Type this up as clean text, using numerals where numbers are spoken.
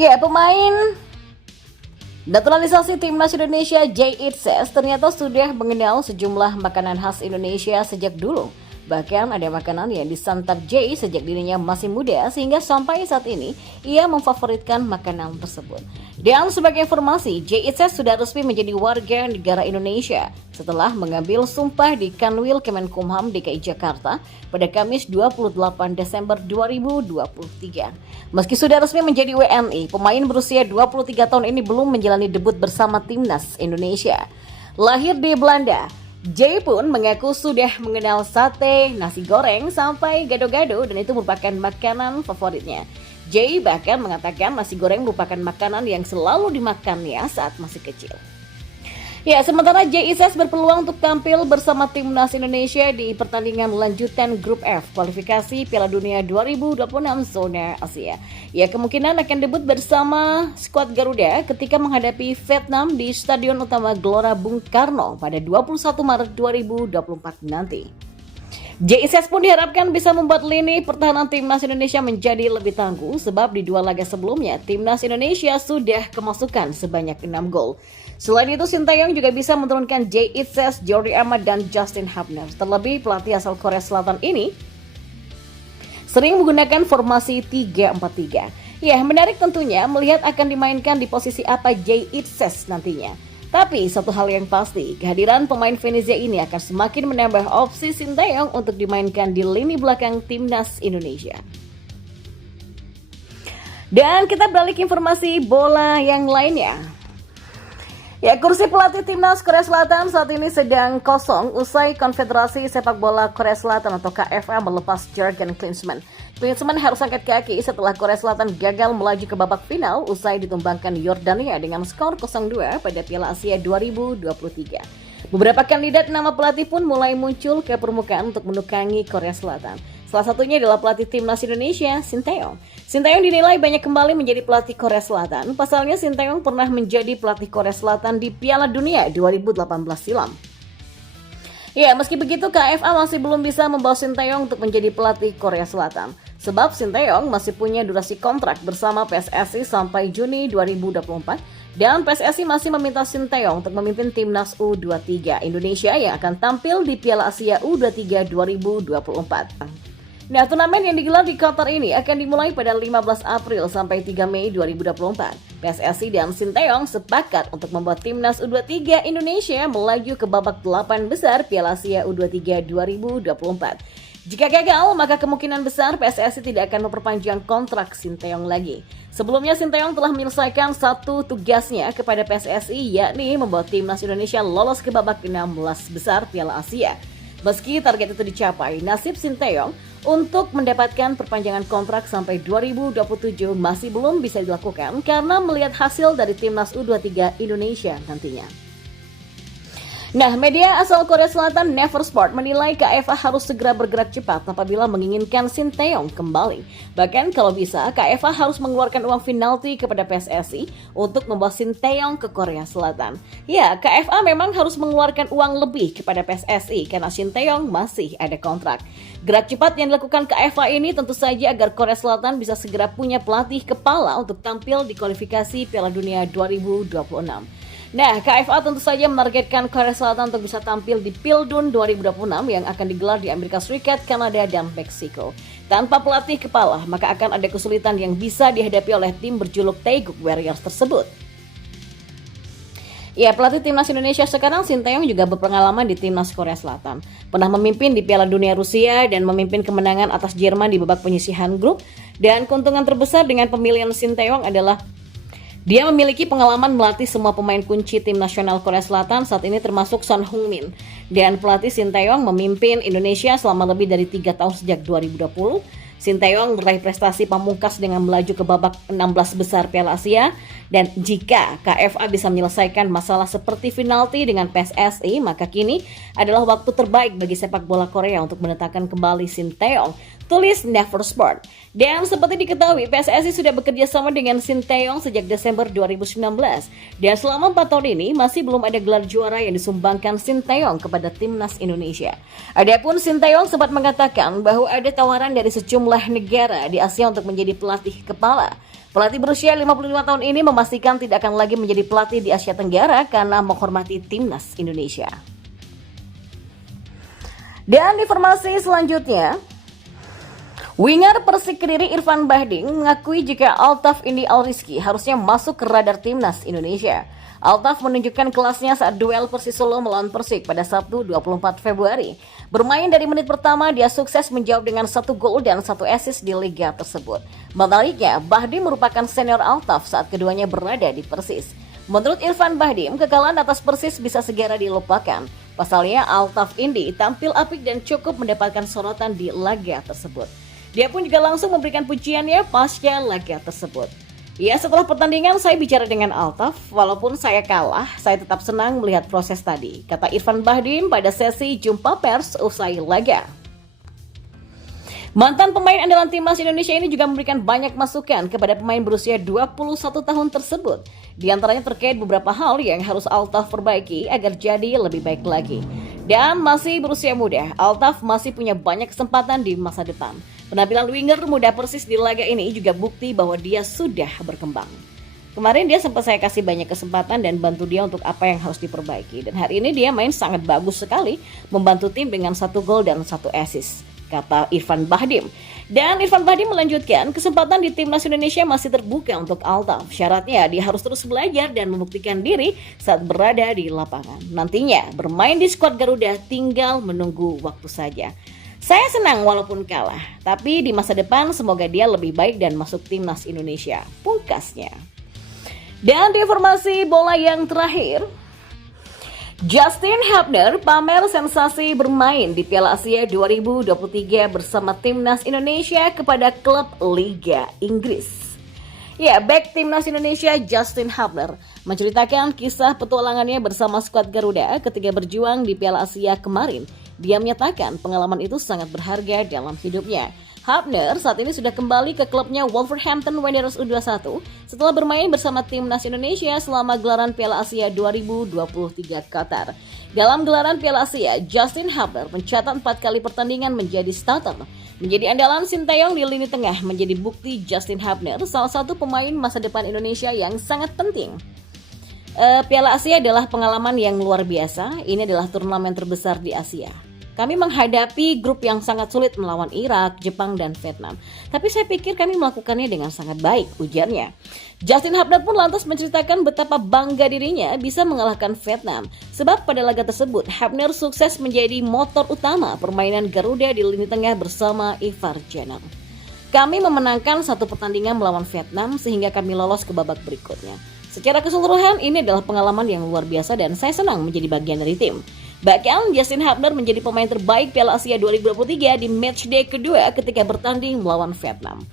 Ya, pemain naturalisasi timnas Indonesia Jay Itzes ternyata sudah mengenal sejumlah makanan khas Indonesia sejak dulu. Bahkan ada makanan yang disantap Jay sejak dirinya masih muda sehingga sampai saat ini ia memfavoritkan makanan tersebut. Dan sebagai informasi, Jay Itzes sudah resmi menjadi warga negara Indonesia setelah mengambil sumpah di Kanwil Kemenkumham DKI Jakarta pada Kamis 28 Desember 2023. Meski sudah resmi menjadi WNI, pemain berusia 23 tahun ini belum menjalani debut bersama timnas Indonesia. Lahir di Belanda, Jay pun mengaku sudah mengenal sate, nasi goreng, sampai gado-gado dan itu merupakan makanan favoritnya. Jay bahkan mengatakan nasi goreng merupakan makanan yang selalu dimakannya saat masih kecil. Ya, sementara Jay Itzes berpeluang untuk tampil bersama timnas Indonesia di pertandingan lanjutan Grup F kualifikasi Piala Dunia 2026 zona Asia. Ya, kemungkinan akan debut bersama skuad Garuda ketika menghadapi Vietnam di Stadion Utama Gelora Bung Karno pada 21 Maret 2024 nanti. Jay Itzes pun diharapkan bisa membuat lini pertahanan timnas Indonesia menjadi lebih tangguh sebab di dua laga sebelumnya timnas Indonesia sudah kemasukan sebanyak 6 gol. Selain itu, Sintayong juga bisa menurunkan Jay Itzes, Jordi Amat, dan Justin Hubner. Terlebih pelatih asal Korea Selatan ini sering menggunakan formasi 3-4-3. Ya, menarik tentunya melihat akan dimainkan di posisi apa Jay Itzes nantinya. Tapi satu hal yang pasti, kehadiran pemain Venezia ini akan semakin menambah opsi Sintayong untuk dimainkan di lini belakang timnas Indonesia. Dan kita beralih ke informasi bola yang lainnya. Ya, kursi pelatih timnas Korea Selatan saat ini sedang kosong usai Konfederasi Sepak Bola Korea Selatan atau KFA melepas Jurgen Klinsmann. Klinsmann harus angkat kaki setelah Korea Selatan gagal melaju ke babak final usai ditumbangkan Yordania dengan skor 0-2 pada Piala Asia 2023. Beberapa kandidat nama pelatih pun mulai muncul ke permukaan untuk menukangi Korea Selatan. Salah satunya adalah pelatih timnas Indonesia, Sintayong. Sintayong dinilai banyak kembali menjadi pelatih Korea Selatan. Pasalnya Sintayong pernah menjadi pelatih Korea Selatan di Piala Dunia 2018 silam. Ya, meski begitu KFA masih belum bisa membawa Sintayong untuk menjadi pelatih Korea Selatan. Sebab Sintayong masih punya durasi kontrak bersama PSSI sampai Juni 2024 dan PSSI masih meminta Sintayong untuk memimpin timnas U23 Indonesia yang akan tampil di Piala Asia U23 2024. Nah, turnamen yang digelar di Qatar ini akan dimulai pada 15 April sampai 3 Mei 2024. PSSI dan Sintayong sepakat untuk membuat timnas U23 Indonesia melaju ke babak 8 besar Piala Asia U23 2024. Jika gagal, maka kemungkinan besar PSSI tidak akan memperpanjang kontrak Sintayong lagi. Sebelumnya Sintayong telah menyelesaikan satu tugasnya kepada PSSI, yakni membawa timnas Indonesia lolos ke babak 16 besar Piala Asia. Meski target itu dicapai, nasib Sintayong untuk mendapatkan perpanjangan kontrak sampai 2027 masih belum bisa dilakukan karena melihat hasil dari timnas U23 Indonesia nantinya. Nah, media asal Korea Selatan Never Sport menilai KFA harus segera bergerak cepat apabila menginginkan Sintayong kembali. Bahkan kalau bisa, KFA harus mengeluarkan uang penalti kepada PSSI untuk membawa Sintayong ke Korea Selatan. Ya, KFA memang harus mengeluarkan uang lebih kepada PSSI karena Sintayong masih ada kontrak. Gerak cepat yang dilakukan KFA ini tentu saja agar Korea Selatan bisa segera punya pelatih kepala untuk tampil di kualifikasi Piala Dunia 2026. Nah, KFA tentu saja menargetkan Korea Selatan untuk bisa tampil di Pildun 2026 yang akan digelar di Amerika Serikat, Kanada, dan Meksiko. Tanpa pelatih kepala, maka akan ada kesulitan yang bisa dihadapi oleh tim berjuluk Taeguk Warriors tersebut. Ya, pelatih timnas Indonesia sekarang Sintayong juga berpengalaman di timnas Korea Selatan. Pernah memimpin di Piala Dunia Rusia dan memimpin kemenangan atas Jerman di babak penyisihan grup. Dan keuntungan terbesar dengan pemilihan Sintayong adalah dia memiliki pengalaman melatih semua pemain kunci tim nasional Korea Selatan saat ini termasuk Son Heung-min. Dan pelatih Sintayong memimpin Indonesia selama lebih dari 3 tahun sejak 2020. Sintayong meraih prestasi pamungkas dengan melaju ke babak 16 besar Piala Asia. Dan jika KFA bisa menyelesaikan masalah seperti penalti dengan PSSI, maka kini adalah waktu terbaik bagi sepak bola Korea untuk mendatangkan kembali Sintayong. Tulis Never Sport. Dan seperti diketahui, PSSI sudah bekerja sama dengan Sintayong sejak Desember 2019. Dan selama 4 tahun ini masih belum ada gelar juara yang disumbangkan Sintayong kepada timnas Indonesia. Adapun Sintayong sempat mengatakan bahwa ada tawaran dari sejumlah sejumlah negara di Asia untuk menjadi pelatih kepala. Pelatih berusia 55 tahun ini memastikan tidak akan lagi menjadi pelatih di Asia Tenggara karena menghormati timnas Indonesia. Dan informasi selanjutnya, winger Persik Kediri Irfan Bahdim mengakui jika Altaf Indi Al-Rizky harusnya masuk ke radar timnas Indonesia. Altaf menunjukkan kelasnya saat duel Persis Solo melawan Persik pada Sabtu 24 Februari. Bermain dari menit pertama, dia sukses menjawab dengan 1 gol dan 1 assist di liga tersebut. Menaliknya, Bahdim merupakan senior Altaf saat keduanya berada di Persis. Menurut Irfan Bahdim, kekalahan atas Persis bisa segera dilupakan. Pasalnya, Altaf Indi tampil apik dan cukup mendapatkan sorotan di laga tersebut. Dia pun juga langsung memberikan pujiannya pasca laga tersebut. Ya, setelah pertandingan saya bicara dengan Altaf, walaupun saya kalah, saya tetap senang melihat proses tadi, kata Irfan Bahdim pada sesi jumpa pers usai laga. Mantan pemain andalan timnas Indonesia ini juga memberikan banyak masukan kepada pemain berusia 21 tahun tersebut. Di antaranya terkait beberapa hal yang harus Altaf perbaiki agar jadi lebih baik lagi. Dan masih berusia muda, Altaf masih punya banyak kesempatan di masa depan. Penampilan winger muda Persis di laga ini juga bukti bahwa dia sudah berkembang. Kemarin dia sempat saya kasih banyak kesempatan dan bantu dia untuk apa yang harus diperbaiki. Dan hari ini dia main sangat bagus sekali, membantu tim dengan 1 gol dan 1 assist, kata Irfan Bahdim. Dan Irfan Bahdim melanjutkan, kesempatan di timnas Indonesia masih terbuka untuk Altaf. Syaratnya dia harus terus belajar dan membuktikan diri saat berada di lapangan. Nantinya bermain di skuad Garuda tinggal menunggu waktu saja. Saya senang walaupun kalah, tapi di masa depan semoga dia lebih baik dan masuk timnas Indonesia, pungkasnya. Dan di informasi bola yang terakhir, Justin Hubner pamer sensasi bermain di Piala Asia 2023 bersama timnas Indonesia kepada klub Liga Inggris. Ya, back timnas Indonesia Justin Hubner menceritakan kisah petualangannya bersama skuad Garuda ketika berjuang di Piala Asia kemarin. Dia menyatakan pengalaman itu sangat berharga dalam hidupnya. Hubner saat ini sudah kembali ke klubnya Wolverhampton Wanderers U21 setelah bermain bersama timnas Indonesia selama gelaran Piala Asia 2023 Qatar. Dalam gelaran Piala Asia, Justin Hubner mencatat 4 kali pertandingan menjadi starter. Menjadi andalan Sinteyong di lini tengah menjadi bukti Justin Hubner salah satu pemain masa depan Indonesia yang sangat penting. Piala Asia adalah pengalaman yang luar biasa. Ini adalah turnamen terbesar di Asia. Kami menghadapi grup yang sangat sulit melawan Irak, Jepang, dan Vietnam. Tapi saya pikir kami melakukannya dengan sangat baik, ujarnya. Justin Hubner pun lantas menceritakan betapa bangga dirinya bisa mengalahkan Vietnam. Sebab pada laga tersebut, Hubner sukses menjadi motor utama permainan Garuda di lini tengah bersama Ivar Jenner. Kami memenangkan 1 pertandingan melawan Vietnam sehingga kami lolos ke babak berikutnya. Secara keseluruhan, ini adalah pengalaman yang luar biasa dan saya senang menjadi bagian dari tim. Bahkan Justin Hubner menjadi pemain terbaik Piala Asia 2023 di matchday kedua ketika bertanding melawan Vietnam.